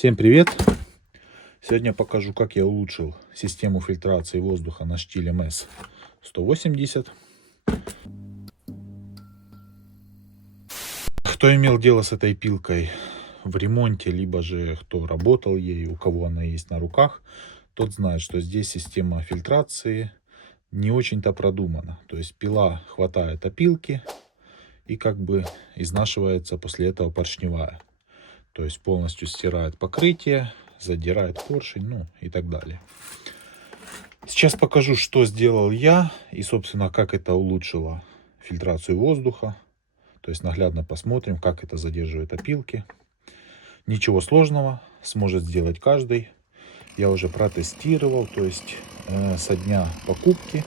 Всем привет! Сегодня покажу, как я улучшил систему фильтрации воздуха на штиле МС 180. Кто имел дело с этой пилкой в ремонте, либо же кто работал ей, у кого она есть на руках, тот знает, что здесь система фильтрации не очень-то продумана. То есть пила хватает опилки и как бы изнашивается после этого поршневая. То есть полностью стирает покрытие, задирает поршень, ну и так далее. Сейчас покажу, что сделал я и, собственно, как это улучшило фильтрацию воздуха. То есть наглядно посмотрим, как это задерживает опилки. Ничего сложного, сможет сделать каждый. Я уже протестировал, то есть со дня покупки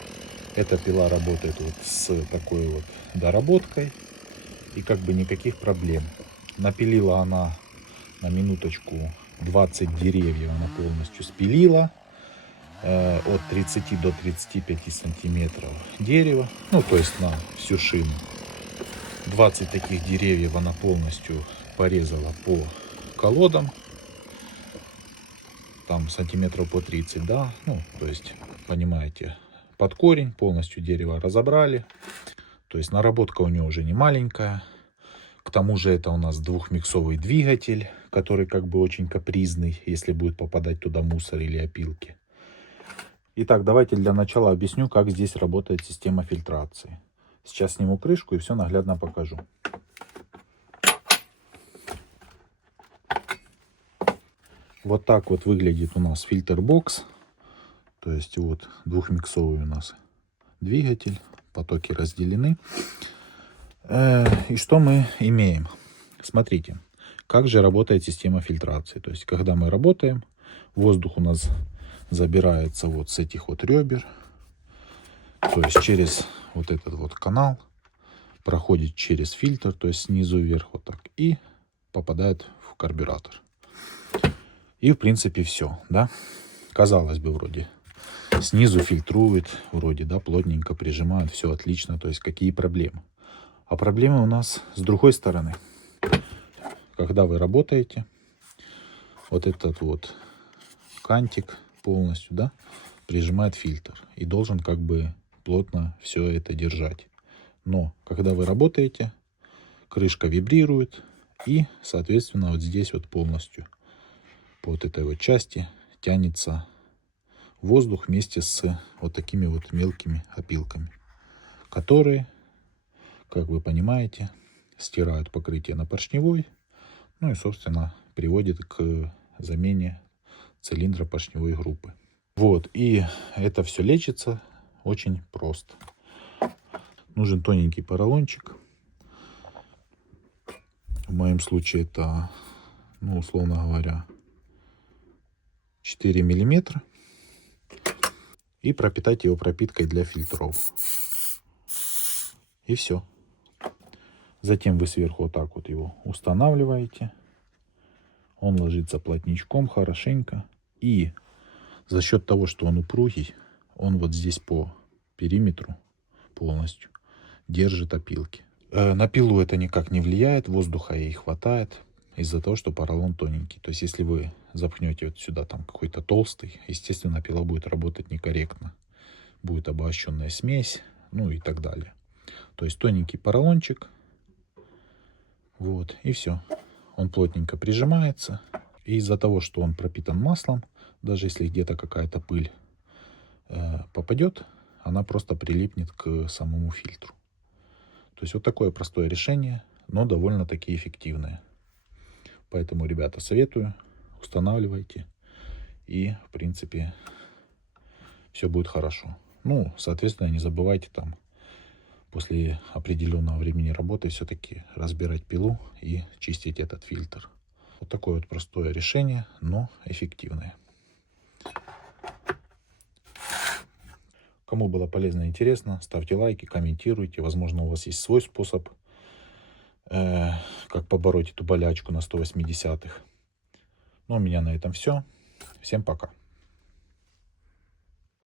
эта пила работает вот с такой вот доработкой. И как бы никаких проблем. Напилила она, на минуточку, 20 деревьев она полностью спилила. От 30 до 35 сантиметров дерева. Ну, то есть на всю шину. 20 таких деревьев она полностью порезала по колодам. Там сантиметров по 30, да. Ну, то есть, понимаете, под корень полностью дерево разобрали. То есть наработка у нее уже не маленькая. К тому же это у нас двухмиксовый двигатель, который как бы очень капризный, если будет попадать туда мусор или опилки. Итак, давайте для начала объясню, как здесь работает система фильтрации. Сейчас сниму крышку и все наглядно покажу. Вот так вот выглядит у нас фильтр-бокс. То есть вот двухмиксовый у нас двигатель, потоки разделены. И что мы имеем? Смотрите, как же работает система фильтрации. То есть, когда мы работаем, воздух у нас забирается вот с этих вот ребер. То есть, через вот этот вот канал, проходит через фильтр, то есть снизу вверх вот так, и попадает в карбюратор. И в принципе все, да. Казалось бы, вроде снизу фильтрует, вроде, да, плотненько прижимает, все отлично, то есть какие проблемы. А проблемы у нас с другой стороны. Когда вы работаете, вот этот вот кантик полностью, да, прижимает фильтр и должен как бы плотно все это держать. Но когда вы работаете, крышка вибрирует и, соответственно, вот здесь вот полностью по вот этой вот части тянется воздух вместе с вот такими вот мелкими опилками, которые, как вы понимаете, стирают покрытие на поршневой, ну и, собственно, приводит к замене цилиндра поршневой группы. Вот, и это все лечится очень просто. Нужен тоненький поролончик. В моем случае это, ну, условно говоря, 4 миллиметра. И пропитать его пропиткой для фильтров. И все. Затем вы сверху вот так вот его устанавливаете. Он ложится плотничком хорошенько. И за счет того, что он упругий, он вот здесь по периметру полностью держит опилки. На пилу это никак не влияет, воздуха ей хватает из-за того, что поролон тоненький. То есть если вы запхнете вот сюда там какой-то толстый, естественно, пила будет работать некорректно. Будет обогащенная смесь, ну и так далее. То есть тоненький поролончик. Вот, и все. Он плотненько прижимается. И из-за того, что он пропитан маслом, даже если где-то какая-то пыль попадет, она просто прилипнет к самому фильтру. То есть вот такое простое решение, но довольно-таки эффективное. Поэтому, ребята, советую, устанавливайте. И, в принципе, все будет хорошо. Ну, соответственно, не забывайте там после определенного времени работы все-таки разбирать пилу и чистить этот фильтр. Вот такое вот простое решение, но эффективное. Кому было полезно и интересно, ставьте лайки, комментируйте. Возможно, у вас есть свой способ, как побороть эту болячку на 180-х. Ну, у меня на этом все. Всем пока.